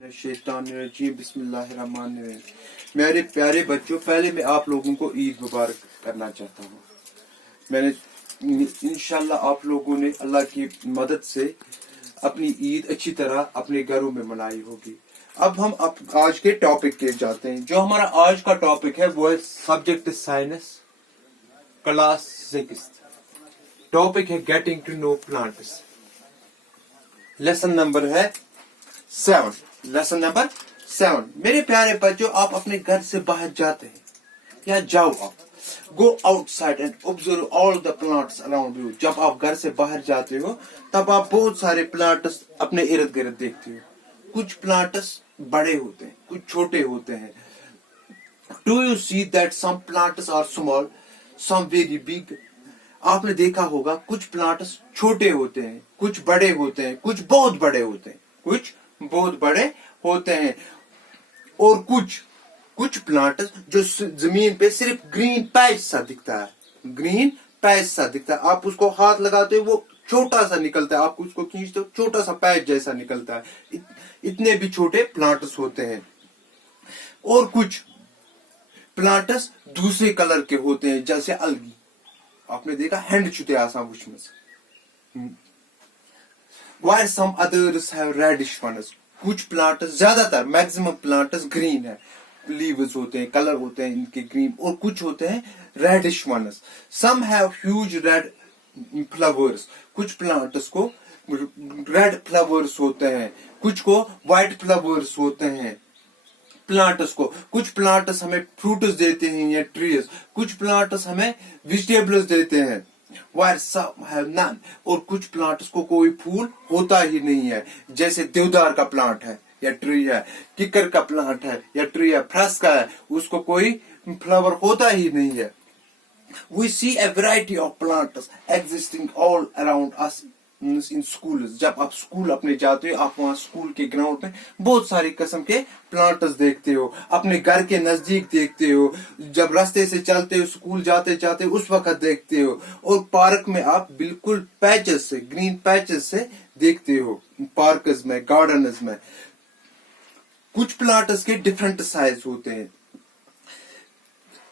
शैतानिर्रजीम बिस्मिल्लाहिर्रहमानिर्रहीम। मेरे प्यारे बच्चों, पहले मैं आप लोगों को ईद मुबारक करना चाहता हूँ। मैंने इंशाल्लाह आप लोगों ने अल्लाह की मदद से अपनी ईद अच्छी तरह अपने घरों में मनाई होगी। अब हम आज के टॉपिक के जाते हैं। जो हमारा आज का टॉपिक है वो है सब्जेक्ट साइंस क्लास 6। टॉपिक है getting to know plants. Lesson number है 7। Lesson number 7। मेरे प्यारे बच्चों, आप अपने घर से बाहर जाते हैं या जाओ, आप go outside and observe all the plants around you. जब आप घर से बाहर जाते हो तब आप बहुत सारे प्लांट्स अपने इर्द गिर्द देखते हो। कुछ प्लांट्स बड़े होते हैं, कुछ छोटे होते हैं। Do you see that some plants are small, some very big. आपने देखा होगा कुछ प्लांट्स छोटे होते हैं, कुछ बड़े होते हैं, कुछ बहुत बड़े होते हैं, कुछ बहुत बड़े होते हैं। और कुछ प्लांट्स जो जमीन पे सिर्फ ग्रीन पैच सा दिखता है, ग्रीन पैच सा दिखता है। आप उसको हाथ लगाते हो वो छोटा सा निकलता है, आप उसको खींचते हो छोटा सा पैच जैसा निकलता है। इतने भी छोटे प्लांट्स होते हैं। और कुछ प्लांट्स दूसरे कलर के होते हैं, जैसे अलगी। आपने देखा हैंड छुते आसान वुचमस। While some others have reddish ones. कुछ प्लांट्स, ज्यादातर मैक्सिमम प्लांट्स ग्रीन है, लीव्स होते हैं, कलर होते हैं इनके ग्रीन। और कुछ होते हैं reddish ones. Some have huge red flowers. कुछ प्लांट्स को रेड फ्लावर्स होते हैं, कुछ को व्हाइट फ्लावर्स होते हैं प्लांट्स को। कुछ प्लांट्स हमें फ्रूट्स देते हैं या ट्रीज, कुछ प्लांट्स हमें वेजिटेबल्स देते हैं। While some have none. और कुछ प्लांट्स को कोई फूल होता ही नहीं है, जैसे देवदार का प्लांट है या ट्री है, किकर का प्लांट है या ट्री है, फ्रस का है, उसको कोई फ्लावर होता ही नहीं है। We see a variety of plants existing all around us in schools. जब आप स्कूल अपने जाते हो, आप वहाँ स्कूल के ग्राउंड में बहुत सारी किस्म के प्लांट्स देखते हो, अपने घर के नजदीक देखते हो, जब रास्ते से चलते हो स्कूल जाते जाते उस वक्त देखते हो। और पार्क में आप बिल्कुल पैचेस से, ग्रीन पैचेस से देखते हो, पार्कस में, गार्डन्स में। कुछ प्लांट्स के डिफरेंट साइज होते हैं।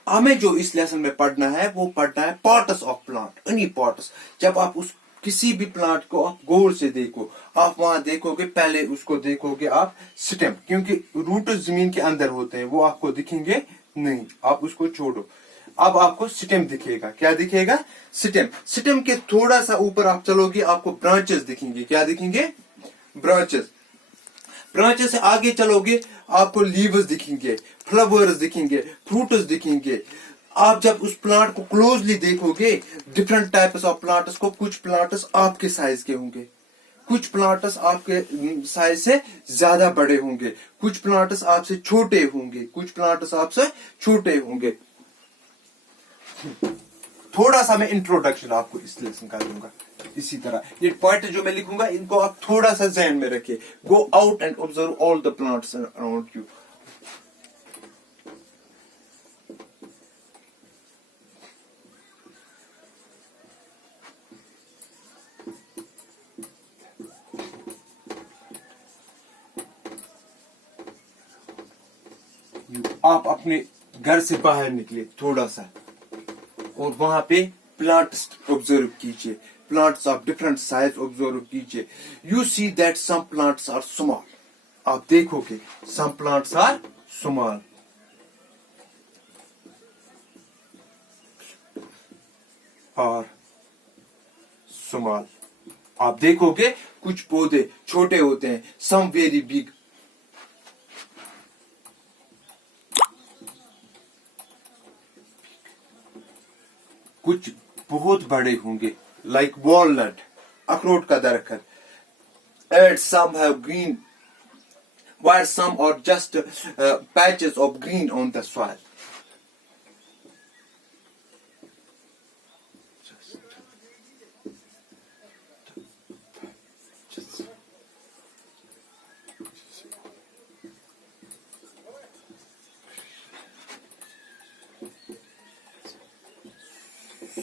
हमें जो इस लेसन में पढ़ना है वो पढ़ना है पॉट्स ऑफ प्लांट, इन्हीं पॉट्स। जब आप उस किसी भी प्लांट को आप गौर से देखो, आप वहां देखोगे, पहले उसको देखोगे आप स्टेम, क्योंकि रूट जमीन के अंदर होते हैं, वो आपको दिखेंगे नहीं, आप उसको छोड़ो। अब आपको स्टेम दिखेगा। क्या दिखेगा? स्टेम। स्टेम के थोड़ा सा ऊपर आप चलोगे, आपको ब्रांचेस दिखेंगे। क्या दिखेंगे? ब्रांचेस। ब्रांचेस से आगे चलोगे आपको लीव्स दिखेंगे, फ्लावर्स दिखेंगे, फ्रूट्स दिखेंगे। आप जब उस प्लांट को क्लोजली देखोगे, डिफरेंट टाइप्स ऑफ प्लांट्स को, कुछ प्लांट्स आपके साइज के होंगे, कुछ प्लांट्स आपके साइज से ज्यादा बड़े होंगे, कुछ प्लांट्स आपसे छोटे होंगे, कुछ प्लांट्स आपसे छोटे होंगे। थोड़ा सा मैं इंट्रोडक्शन आपको इस लेसन का दूंगा। इसी तरह ये पॉइंट जो मैं लिखूंगा इनको आप थोड़ा सा ध्यान में रखिए। Go out and observe all the plants around you. आप अपने घर से बाहर निकले थोड़ा सा और वहां पे प्लांट्स ऑब्जर्व कीजिए, plants of different size observe कीजिए। You see that some plants are small. आप देखोगे सम प्लांट्स आर स्मॉल। और स्मॉल आप देखोगे कुछ पौधे छोटे होते हैं, सम वेरी बिग। कुछ बहुत बड़े होंगे, लाइक वॉलनट, अखरोट का दरख्त। And some have green, while some are just patches of green on the soil.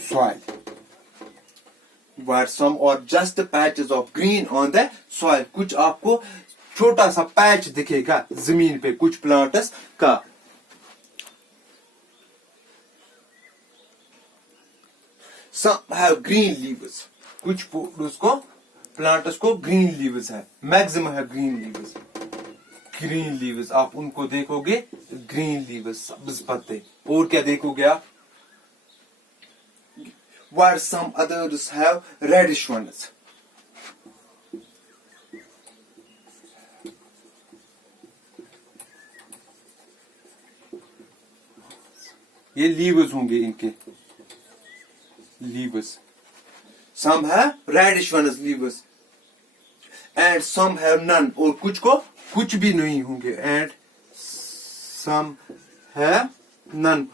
Soil. Where some are just patches of green on the soil. कुछ आपको छोटा सा पैच दिखेगा जमीन पे कुछ प्लांट्स का। Some have green leaves. कुछ उसको प्लांट्स को ग्रीन लीव्स है, मैक्सिमम है ग्रीन लीव्स। ग्रीन लीव्स आप उनको देखोगे, ग्रीन लीव्स सब्ज पत्ते। और क्या देखोगे आप? While some others have reddish ones. ये लीव्स होंगे इनके, leaves. Some have reddish ones leaves and some have none. और कुछ को कुछ भी नहीं होंगे। And some have none.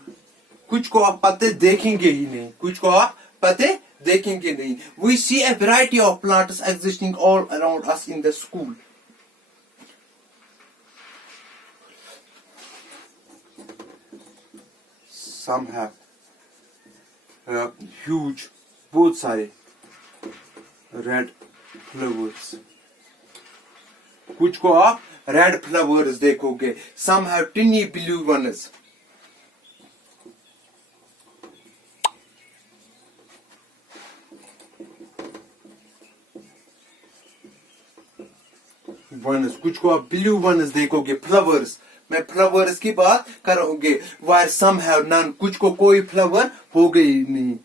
कुछ को आप पत्ते देखेंगे ही नहीं, कुछ को आप पत्ते देखेंगे नहीं। We see a variety of plants existing all around us in the school. Some have huge, बहुत सारे रेड फ्लावर्स। कुछ को आप रेड फ्लावर्स देखोगे। Some have tiny blue ones. कुछ को आप ब्लू वनस देखोगे, फ्लावर्स। मैं फ्लावर्स की बात करोगे। While some have none. कुछ को कोई फ्लावर हो गई नहीं।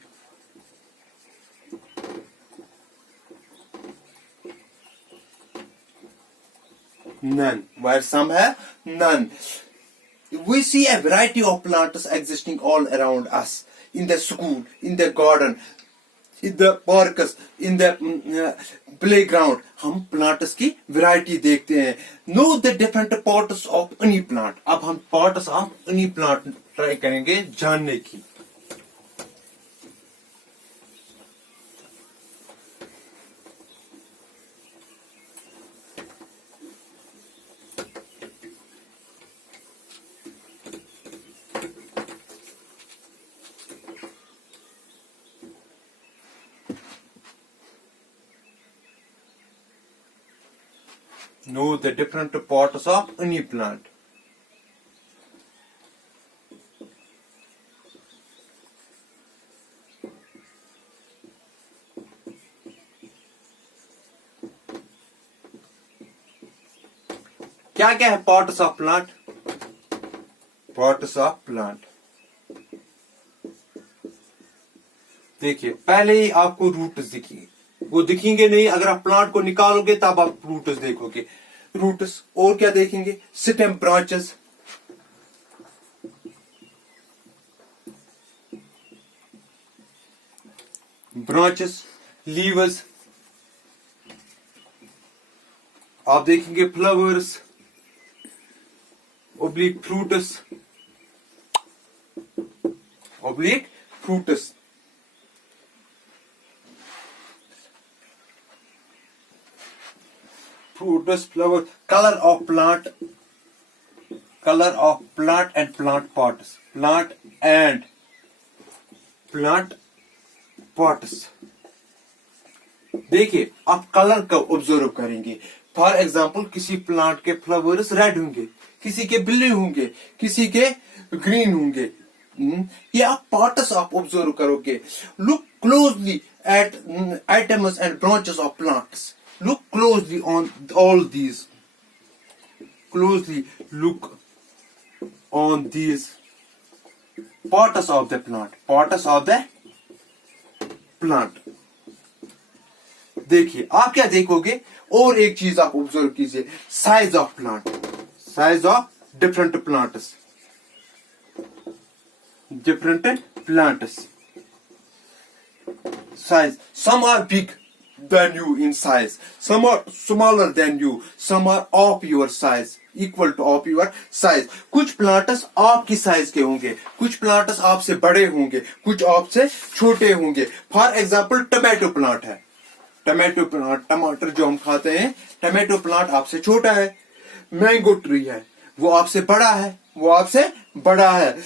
None. While some have none. We see a variety of plants existing all around us. In the school, in the garden, in the parks, in the playground. हम plants की variety देखते हैं. Know the different parts of any plant. अब हम parts of any plant try करेंगे जानने की. Know the different parts of any plant. क्या क्या है parts of plant? Parts of plant. देखिए पहले ही आपको रूट्स दिखेंगे, वो दिखेंगे नहीं। अगर आप प्लांट को निकालोगे तब आप रूट्स देखोगे। रूट्स और क्या देखेंगे? Stem, branches, branches, leaves. आप देखेंगे flowers, oblique fruits, oblique fruits. Fruits, flower, color of plant and plant pots. Plant and plant pots. देखिए आप कलर का ऑब्जर्व करेंगे। फॉर एग्जाम्पल किसी प्लांट के फ्लावर्स रेड होंगे, किसी के ब्लू होंगे, किसी के ग्रीन होंगे। ये आप पार्ट्स आप ऑब्जर्व करोगे। Look closely at items and branches of plants. Look closely on all these. Closely look on these parts of the plant. Parts of the plant. देखिए आप क्या देखोगे? और एक चीज आप ऑब्जर्व कीजिए, size of plant, size of different plants, different plants size. Some are big than you in size, some are smaller than you, some are of your size, equal to of your size. कुछ plants आपकी size के होंगे, कुछ plants आपसे बड़े होंगे, कुछ आपसे छोटे होंगे। फॉर एग्जाम्पल टमाटो प्लांट है, टमाटो प्लांट, टमाटर जो हम खाते हैं, टमाटो प्लांट आपसे छोटा है। मैंगो ट्री है, वो आपसे बड़ा है, वो आपसे बड़ा है।